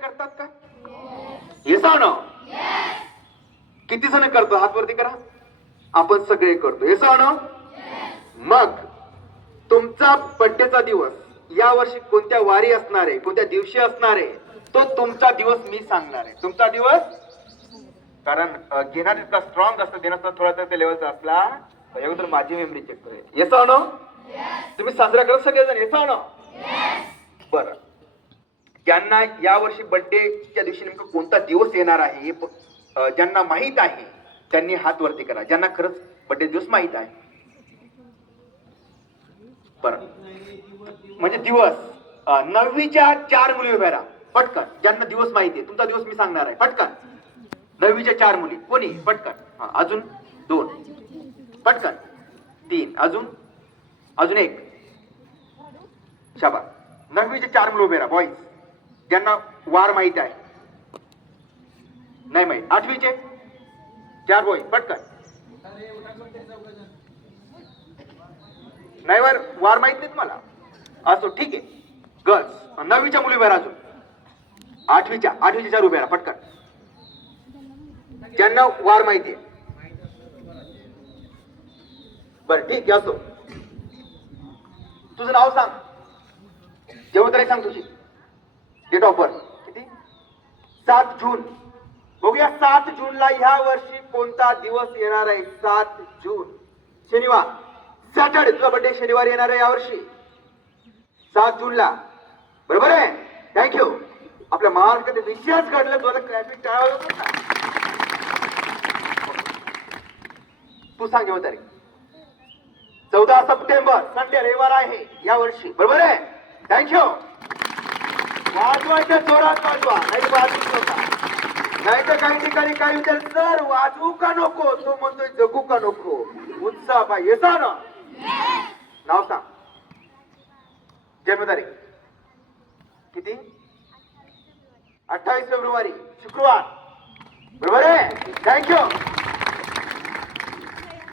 करतात का? Yes or no? किती जण करतो? हात वरती करा. आपण सगळे करतो. Yes or no? मग तुमचा बर्थडेचा दिवस या वर्षी कोणत्या वारी असणार आहे, कोणत्या दिवशी असणार आहे, तो तुमचा दिवस मी सांगणार आहे. तुमचा दिवस, कारण घेणार इतका स्ट्रॉंग असतं, देण्याचा थोडा तर ते लेवलचा असला त्याच्याबद्दल माझी मेमरी चेक करेल. Yes or no? तुम्ही साजरा करत सगळेजण? Yes or no? बरं, ज्यांना या वर्षी बर्थडेच्या दिवशी नेमकं कोणता दिवस येणार आहे ज्यांना माहित आहे त्यांनी हात वरती करा. ज्यांना खरंच बर्थडे दिवस माहित आहे. बरं, म्हणजे दिवस 9वीच्या 4 मुली उभ्या राहा पटकन. ज्यांना दिवस माहिती आहे, तुमचा दिवस मी सांगणार आहे पटकन. 9वीच्या 4 मुली कोणी? पटकन. अजून 2 पटकन. 3 अजून 1. शाबास. 9वीच्या 4 मुली उभे राहा बॉईज, ज्यांना वार माहित आहे. नाही माहित. 8वीचे 4 बॉईज पटकन. नाही वार माहित नाही तुम्हाला? असो ठीक आहे. गर्ल्स 9वीच्या मुली उभ्या राहा. अजून 8वीच्या 4 उभ्या राहा पटकन, ज्यांना वार माहिती आहे. बरं ठीक आहे. असो, तुझं नाव सांग. जेव्हा तरी सांग तुझी डेट ऑफ बर्थ. किती? 7 जून. बघूया 7 जूनला ह्या वर्षी कोणता दिवस येणार आहे. 7 जून शनिवार, सॅटर्डे. तुझा बर्थडे शनिवार येणार आहे यावर्षी 7 जूनला. बरोबर आहे? थँक्यू. आपल्या महाराष्ट्रात विषयच घडलं. तुला ट्रॅफिक टाळावं का? तू सांग जेव्हा तारीख. 14 सप्टेंबर संडे, रविवार आहे या वर्षी. बरोबर आहे? थँक्यू. वाजवायच्या जोरात वाजवा, नाही वाजवूच नका. नाही तर काही ठिकाणी काही विचार, सर वाजवू का नको? तो म्हणतोय जगू का नको. उत्साह पाहिजे. येसा ना? नाव सांग. जन्मतारीख किती? 28 फेब्रुवारी शुक्रवार. बरोबर आहे? थँक्यू.